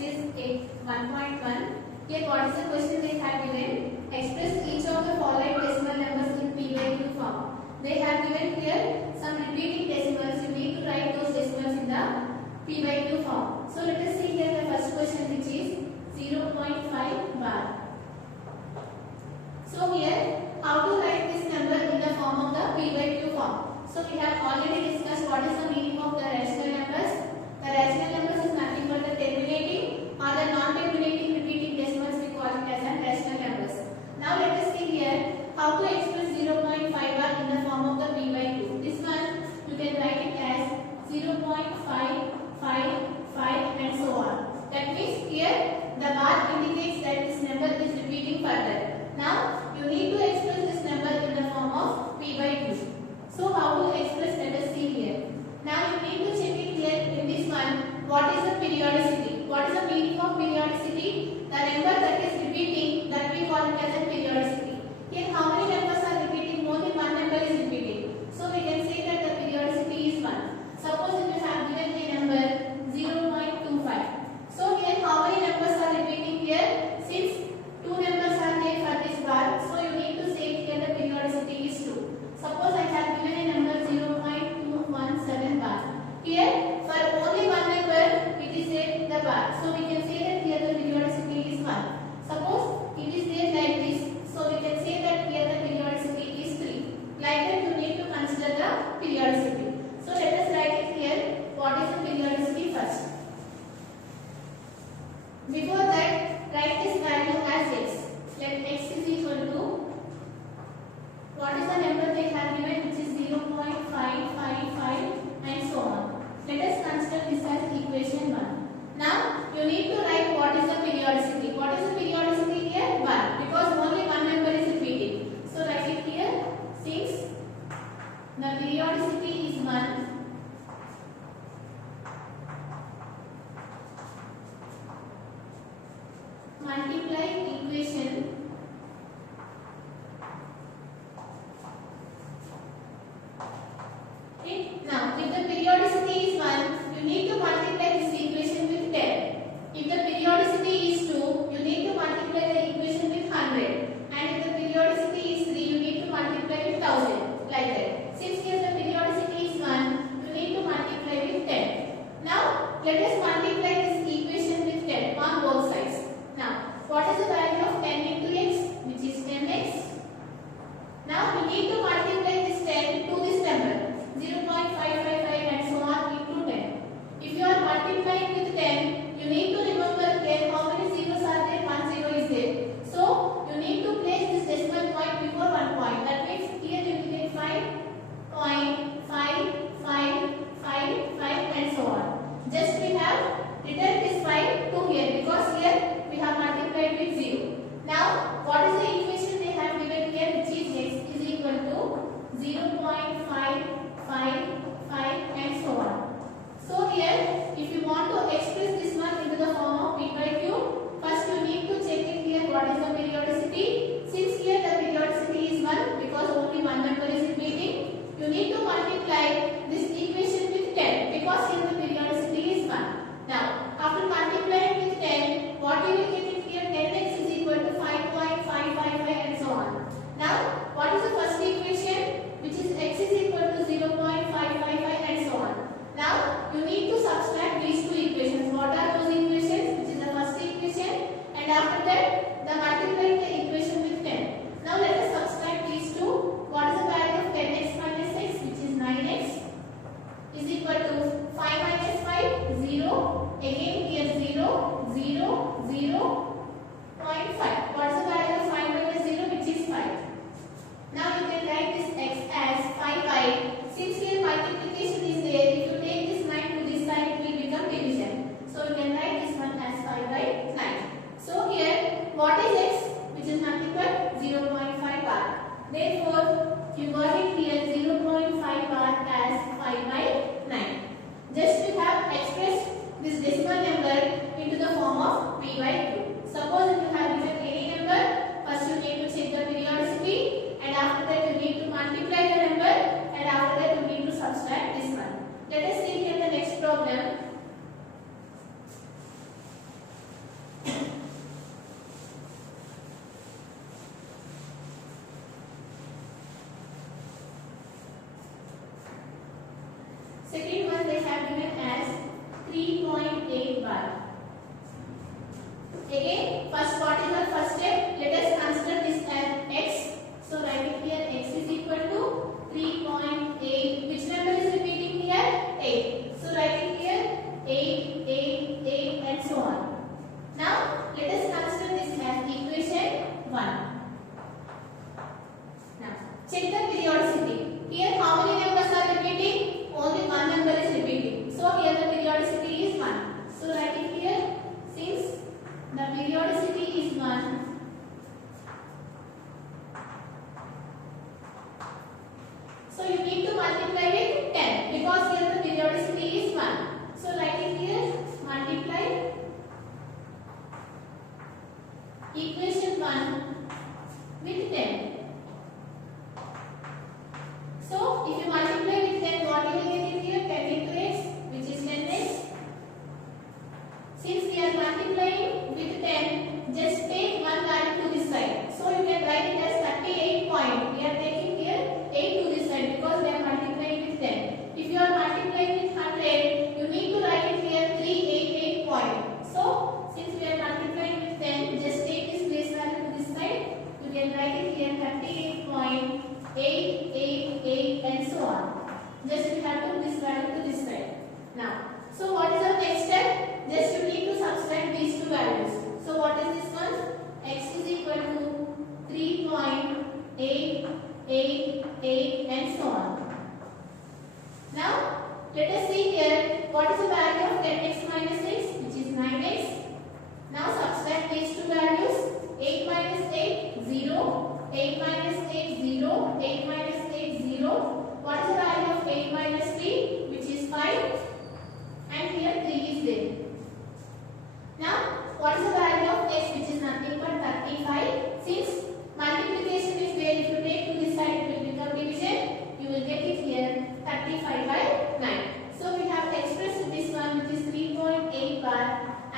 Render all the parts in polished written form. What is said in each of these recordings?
next is 1.1. Here what is the question they have given? Express each of the following decimal numbers in P by Q form. They have given here some repeating decimals. You need to write those decimals in the P by Q form. So let us see here the first question, which is 0.5 bar. So here how to write this number in the form of the P by Q form. So we have already discussed what is the meaning of the rational numbers. The rational numbers is nothing but the terminating or the non-terminating repeating decimals. We call it as a rational numbers. Now let us see here how to express 0.5 bar in the form of the P by Q. This one you can write it as 0.555 and so on. That means here the bar indicates that this number is repeating further. Now you need to express this number in the form of P by Q. So how to express, let us see here. Now you need to check it here in this one. What is the periodicity? What is the meaning of periodicity? The number that is repeating, that we call it as a periodicity. Here how many numbers are repeating? More than one number is repeating. So we can say that the periodicity is 1. Suppose if you have given a number 0.25. So here how many numbers are repeating here? Since 2 numbers are there for this bar, so you need to say here the periodicity is 2. Suppose I have given a number 0.217 bar. Here for only one number it is there the bar. So we can say that here the periodicity is 1. Suppose it is there like this. So we can say that here the periodicity is 3. Like that you need to consider the periodicity. So let us write it here. What is the periodicity first? Before that, write this value as x. Let x is equal to, what is the number they have given, which is 0.555 and so on. Let us consider this as equation 1. Now you need to write what is the periodicity. What is the periodicity here? 1, because only one number is repeating. So write it here. Since the periodicity is 1, multiply equation now, if the periodicity is 1, you need to multiply this equation with 10. If the periodicity is 2, you need to multiply the equation with 100. And if the periodicity is 3, you need to multiply with 1000. Like that. Since here the periodicity is 1, you need to multiply with 10. Now, let us multiply this equation with 10 on both sides. Now, what is the value of 10 into x? Which is 10x. Now, you need to multiply this 10 to this number. 0.555 and so on into 10. If you are multiplying with 10, you need to remember here how many zeros are there? 1 zero is there. So, you need to place this decimal point before 1 point. That means here you will get 5.5555 and so on. Just we have written this 5 to here because here we have multiplied with 0. Now, what is the equation they have given here, which is x is equal to 0.555 and so on. So here, if you want to express this one into the form of P by Q, first you need to check it here what is the periodicity. Since here the periodicity is 1 because only one number is repeating, you need to multiply this equation with 10 because here the periodicity is 1. Now, after multiplying with 10, what you will get it here? 10x is equal to 5.555 and so on. Now, what is the first equation? Which is x is equal to 0.555 and so on. Now, you need to subtract these two equations. What are those equations? Which is the first equation, and after that, the multiplying the equation with 10. Now, let us subtract these two. What is the value of 10x minus x, which is 9x, is equal to 5 minus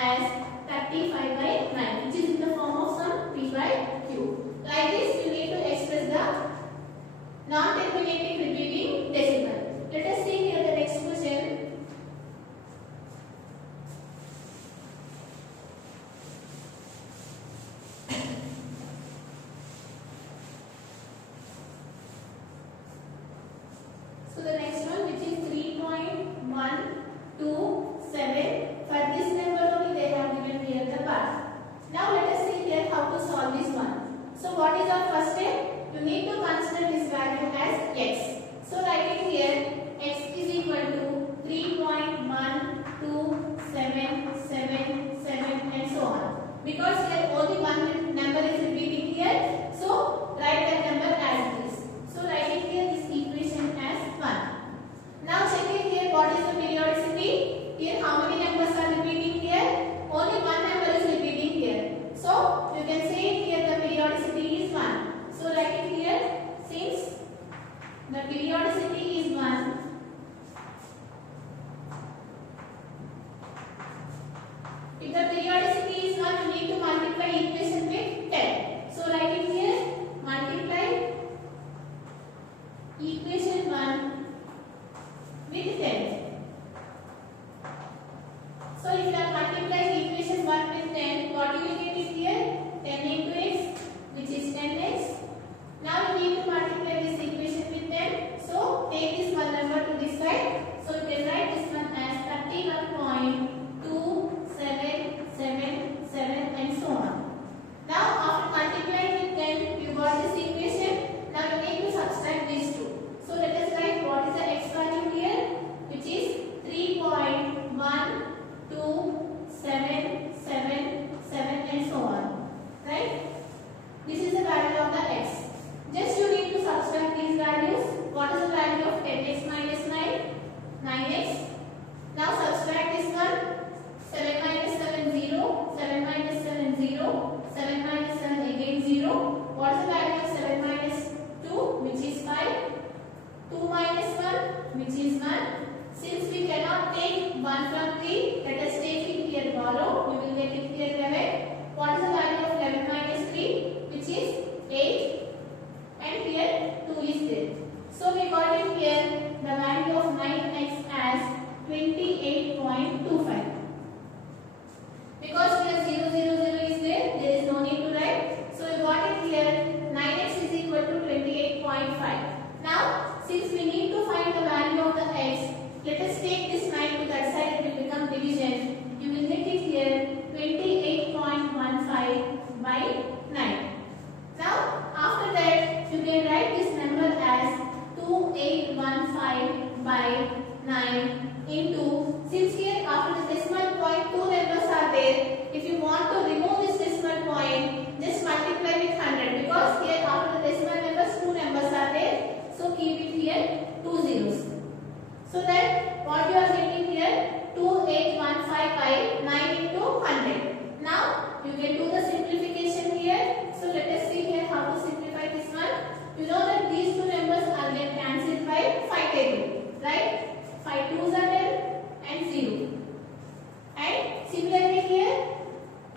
as 35 by 9, which is in the form of some p by q. Like this, you need to express the non-terminating repeating decimal. Let us see here the next question. So the next one, which is 3.127. For this number only they have given here the bar. Now let us see here how to solve this one. So what is our first step? You need to consider this value as x. So writing here x is equal to 3.1277 and so on. Because here only one number is repeating here, so write that number as it is. So writing here this equation as 1. Now checking here what is the periodicity. Here how many numbers are repeating here? Only one number is repeating here. So you can say here the periodicity is 1. So writing here, since the periodicity is 1, if the periodicity is 1, you need to multiply equation with 10. So writing here, multiply equation 1 with 10. So if you are multiplying equation 1 with 10, what you will get is here 10 into x, which is 10x. Now you need to multiply this equation with 10. So take this one number to this side. So you can write this one as 31.2777 and so on. Now after multiplying with 10, you got this equation. Now you need to subtract these two. So let us write what is the x value here, which is 3.1277 and so on. Right? This is the value of the x. Just you need to subtract these values. What is the value of 10x minus 9? 9x. Now subtract this one. 7 minus 7, 0. 7 minus 7, 0. 7 minus 7, again 0. What is the value of 7 minus 2? Which is 5. 2 minus 1, which is 1. Since we cannot take 1 from 3, let us take it here borrow. We will get it here 11. What is the value of 11 minus 3? Which is 8. And here 2 is there. So we got it here the value of 9x as 28.25. Because here 0, 0, 0 is there is no need to write. So we got it here 9x is equal to 28.5. Now since we need to find the value of the x, let us take this 9 to that side, it will become division. You will get it here 28.15 by 9. Now after that you can write this number as 2815 by 9 into, since here after the decimal point 2 numbers are there, if you want to remove this decimal point, just multiply with 100, because here after the decimal numbers 2 numbers are there, so keep it here 2 zeros. So that what you are getting here 2815 by 9 into 100. Now you can do the simplification here. So let us see here how to simplify this one. You know that these two numbers are get cancelled by 5 table, right? 5 2s are 10 and 0. And similarly here,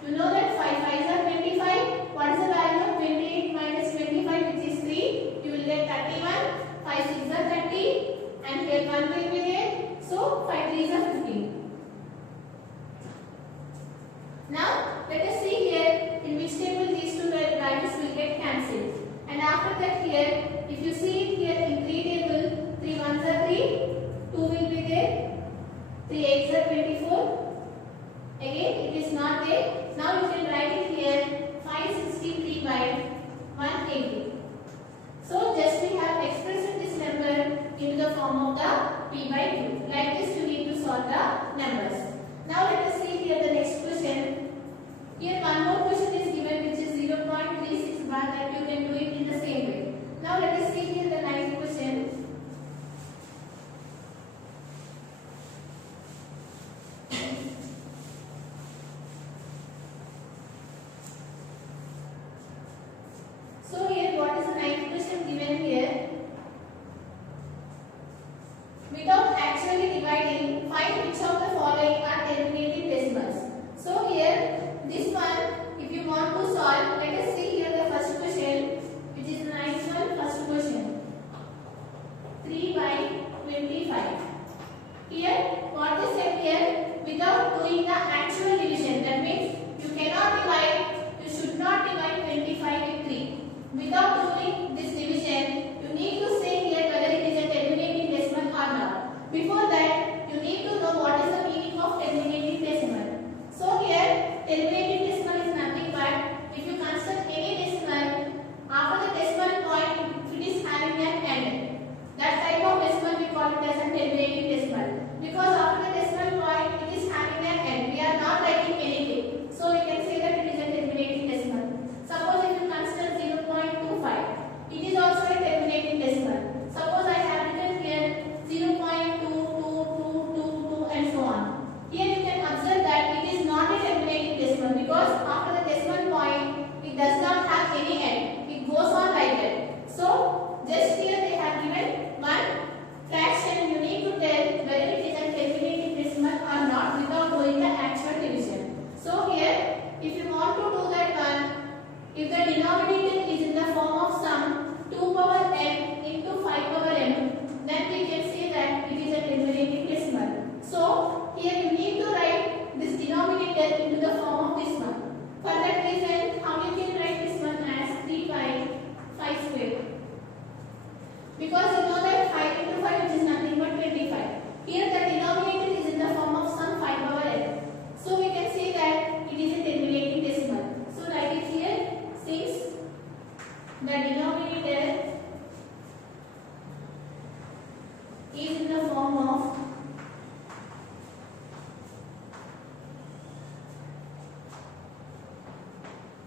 you know that 5 5s are 25. What is the value of 28 minus 25, which is 3? You will get 31. 5 6s are 30. And here 1 will be there. So 5 3s are 15. Now let us see here in which table these two values will get cancelled. And after that here, if you see it here in 3 table, 3 1s are 3, 2 will be there, 3 8s are 24. Again it is not there. Now you can write it here 563 by 180. So just we have expressed this number into the form of the p by q. Like this you need to solve the numbers. Now let us see here the next question. Here one more question is given, which is 0.36 bar, that you can do it in the same way. Now let us see here the ninth question. So here what is the ninth question given here? Without actually dividing, find which of the following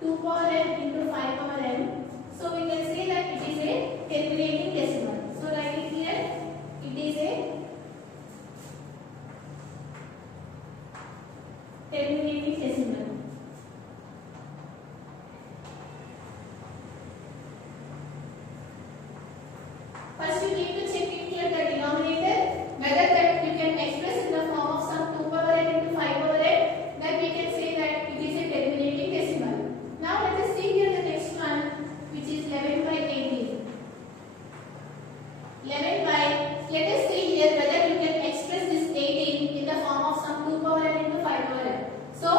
2 power n into 5 power n. So we can say that it is a terminating decimal. So write it here. It is a terminating decimal. First you need to check it here the denominator, whether that you can express in the form of some 2 power n into 5 power n, then we can say that it is a terminating decimal. Now let us see here the next one, which is 11 by 18. 11 by, let us see here whether you can express this 18 in the form of some 2 power n into 5 power n. So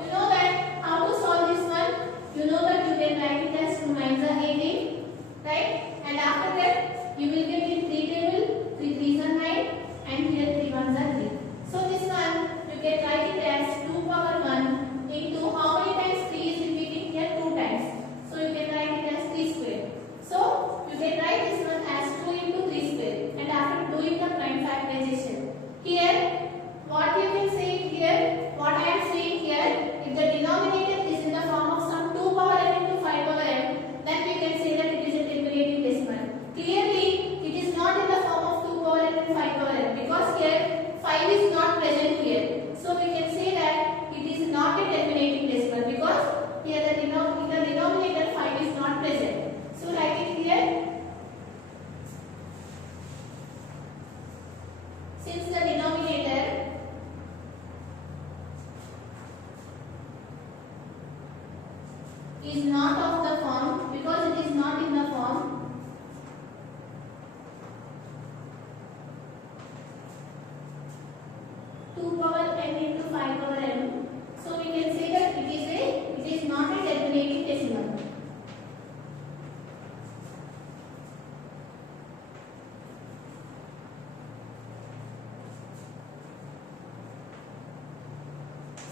you know that how to solve this one. You know that you can write it as 2 9s are 18, right? And after that you will get in 3 table, 3 3s are 9 and here 3 1s are 3. So this one you can write it as 2 power 1 into how many times 3 is repeating here? 2 times. So you can write it as 3 square. So you can write this one as 2 into 3 square. And after doing the prime factorization, here what you can say here, what I am saying here, if the denominator is in the form of some 2 power n into 5 power n, then we can say that it is a terminating decimal. Clearly, it is not in the form of 2 power n and 5 power n because here 5 is not present here. So we can say that it is not a terminating decimal because here the denominator 5 is not present. So write it here. Since the denominator is not of the form, because it is not in the form power n into 5 power n. So we can say that it is not a terminating decimal.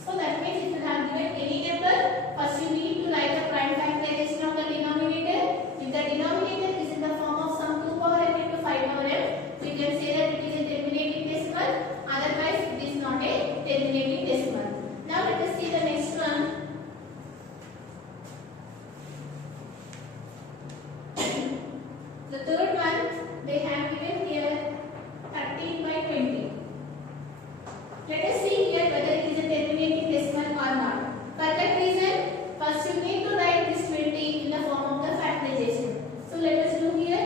So that means if you have given any number, first you need to write the prime factorization of the denominator. If the denominator is in the form of some 2 power n into 5 power n, we can say that it is a terminating decimal. Otherwise, it is not a terminating decimal. Now let us see the next one. The third one, they have given here 13 by 20. Let us see here whether it is a terminating decimal or not. For that reason, first you need to write this 20 in the form of the factorization. So let us do here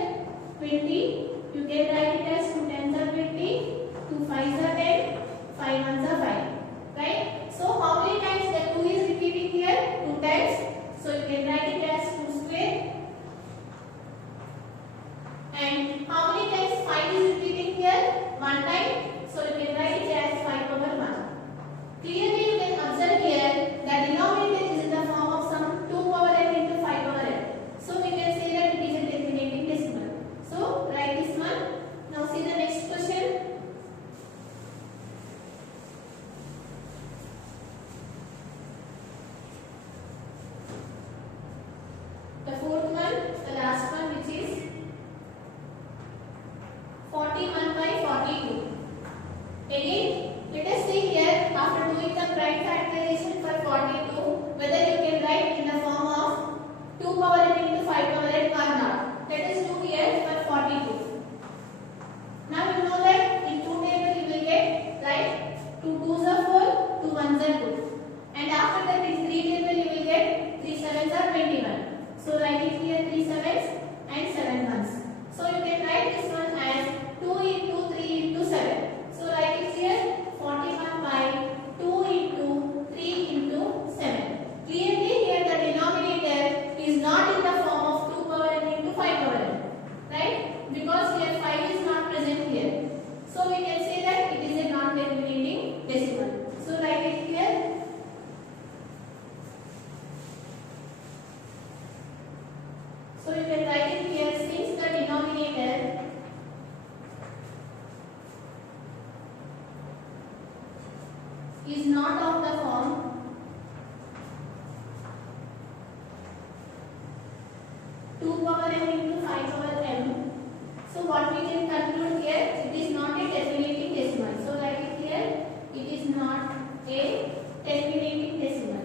20. You can write it as 2 10s are 20, 2 5s are 10, 5 1s are 5. Right? So how many times the 2 is repeating here? 2 times. So you can write it as 2 square. And how many times 5 is repeating here? 1 time. So you can write it as 5 power 1. Clearly you can observe here the denominator is in the form of some 2 power n into 5 power n. So we can say that it is a terminating decimal. So write this one. Now see the next question. The fourth one, the last one, which is 41 by 42. Again, let us see here after doing the prime factorization for 42 whether you can write in the form of 2 power n into 5 power n or not. Let us do here for 42. Now you know that in 2 table you will get, right, 2 2s are 4, 2 1s are 2. And after that in 3 table you will get 3 7s are 21. So write it here 3 7s and 7 1s. So you can write this one as 2 into 3 into 7. So write it here 41 by 2 into 3 into 7. Clearly here the denominator is not in the form of 2 power n into 5 power n. Right? Because here 5 is not present here. So we can say that it is a non-terminating decimal. So write it here. So you can write it here since the denominator is not of the form power n into 5 power m. So what we can conclude here, it is not a terminating decimal. So write it here, it is not a terminating decimal.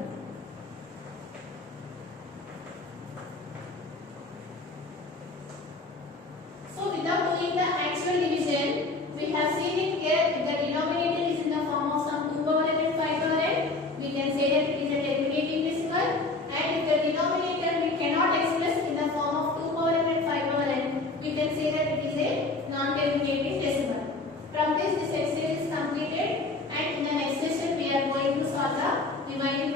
might